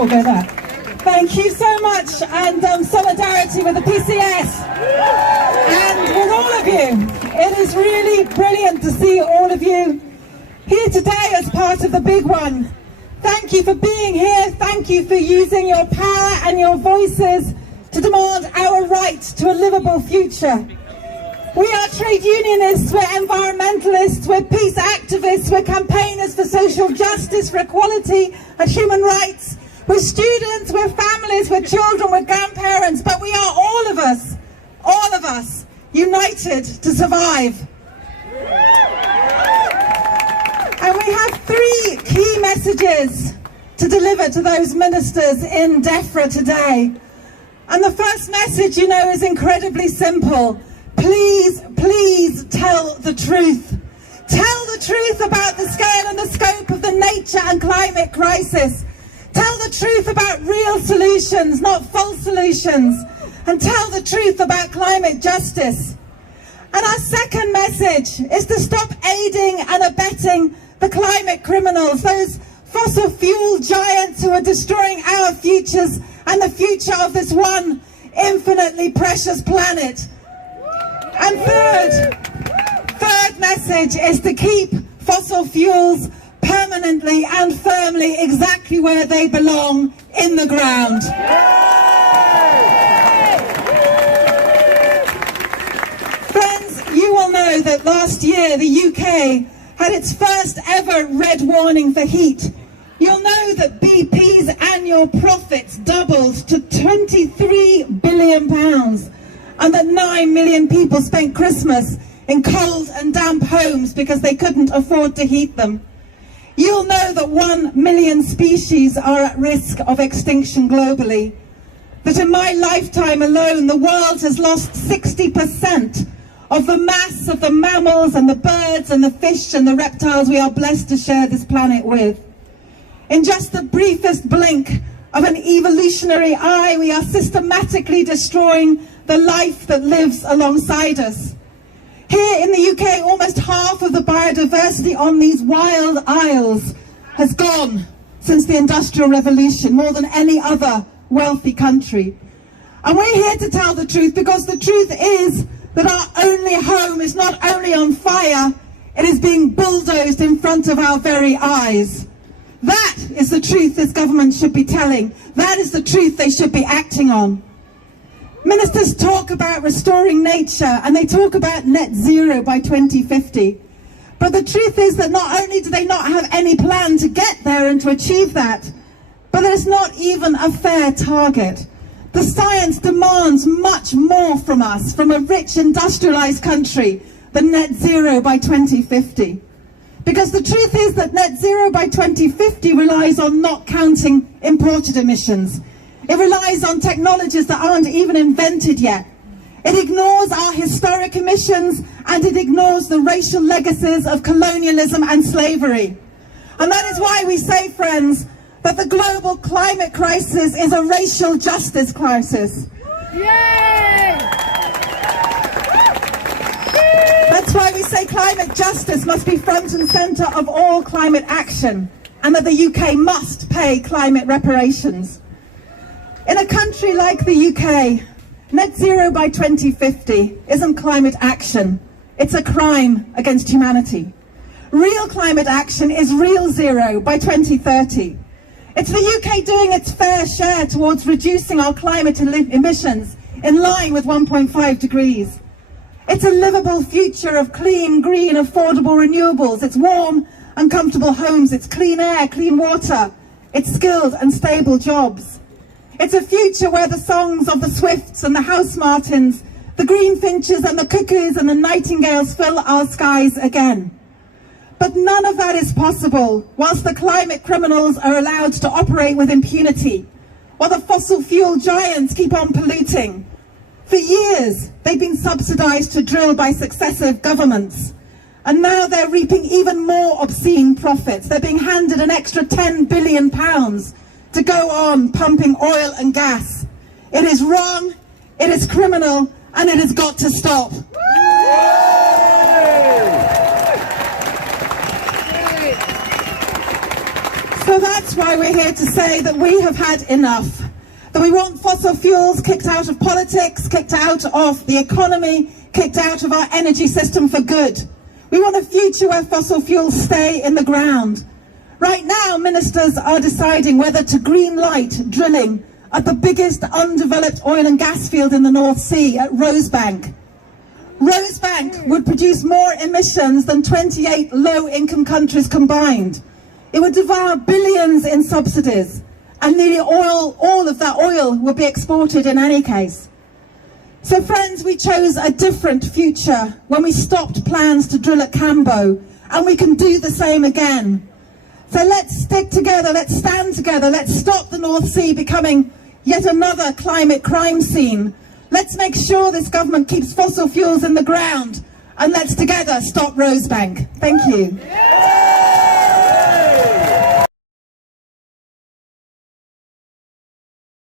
We'll go there. Thank you so much, and solidarity with the PCS and with all of you. It is really brilliant to see all of you here today as part of the big one. Thank you for being here. Thank you for using your power and your voices to demand our right to a livable future. We are trade unionists, we're environmentalists, we're peace activists, we're campaigners for social justice, for equality and human rights. We're students, we're families, we're children, we're grandparents, but we are all of us, united to survive. And we have 3 key messages to deliver to those ministers in Defra today. And the first message, you know, is incredibly simple. Please, please tell the truth. Tell the truth about the scale and the scope of the nature and climate crisis. Tell the truth about real solutions, not false solutions. And tell the truth about climate justice. And our second message is to stop aiding and abetting the climate criminals, those fossil fuel giants who are destroying our futures and the future of this one infinitely precious planet. And third message is to keep fossil fuels permanently and firmly exactly where they belong, in the ground. Friends, you will know that last year the UK had its first ever red warning for heat. You'll know that BP's annual profits doubled to £23 billion. And that 9 million people spent Christmas in cold and damp homes because they couldn't afford to heat them. You'll know that 1 million species are at risk of extinction globally. That in my lifetime alone, the world has lost 60% of the mass of the mammals and the birds and the fish and the reptiles we are blessed to share this planet with. In just the briefest blink of an evolutionary eye, we are systematically destroying the life that lives alongside us. Here in the UK, almost half of the biodiversity on these wild isles has gone since the Industrial Revolution, more than any other wealthy country. And we're here to tell the truth, because the truth is that our only home is not only on fire, it is being bulldozed in front of our very eyes. That is the truth this government should be telling. That is the truth they should be acting on. Ministers talk about restoring nature and they talk about net zero by 2050. But the truth is that not only do they not have any plan to get there and to achieve that, but there's not even a fair target. The science demands much more from us, from a rich industrialized country, than net zero by 2050. Because the truth is that net zero by 2050 relies on not counting imported emissions. It relies on technologies that aren't even invented yet. It ignores our historic emissions, and it ignores the racial legacies of colonialism and slavery. And that is why we say, friends, that the global climate crisis is a racial justice crisis. Yay! That's why we say climate justice must be front and centre of all climate action, and that the UK must pay climate reparations. In a country like the UK, net zero by 2050 isn't climate action, it's a crime against humanity. Real climate action is real zero by 2030. It's the UK doing its fair share towards reducing our climate emissions in line with 1.5 degrees. It's a livable future of clean, green, affordable renewables. It's warm and comfortable homes. It's clean air, clean water. It's skilled and stable jobs. It's a future where the songs of the swifts and the house martins, the greenfinches and the cuckoos and the nightingales fill our skies again. But none of that is possible whilst the climate criminals are allowed to operate with impunity, while the fossil fuel giants keep on polluting. For years, they've been subsidised to drill by successive governments. And now they're reaping even more obscene profits. They're being handed an extra £10 billion to go on pumping oil and gas. It is wrong, it is criminal, and it has got to stop. So that's why we're here to say that we have had enough. That we want fossil fuels kicked out of politics, kicked out of the economy, kicked out of our energy system for good. We want a future where fossil fuels stay in the ground. Right now, ministers are deciding whether to green light drilling at the biggest undeveloped oil and gas field in the North Sea at Rosebank. Rosebank would produce more emissions than 28 low-income countries combined. It would devour billions in subsidies, and nearly all of that oil would be exported in any case. So friends, we chose a different future when we stopped plans to drill at Cambo, and we can do the same again. So let's stick together, let's stand together, let's stop the North Sea becoming yet another climate crime scene. Let's make sure this government keeps fossil fuels in the ground, and let's together stop Rosebank. Thank you.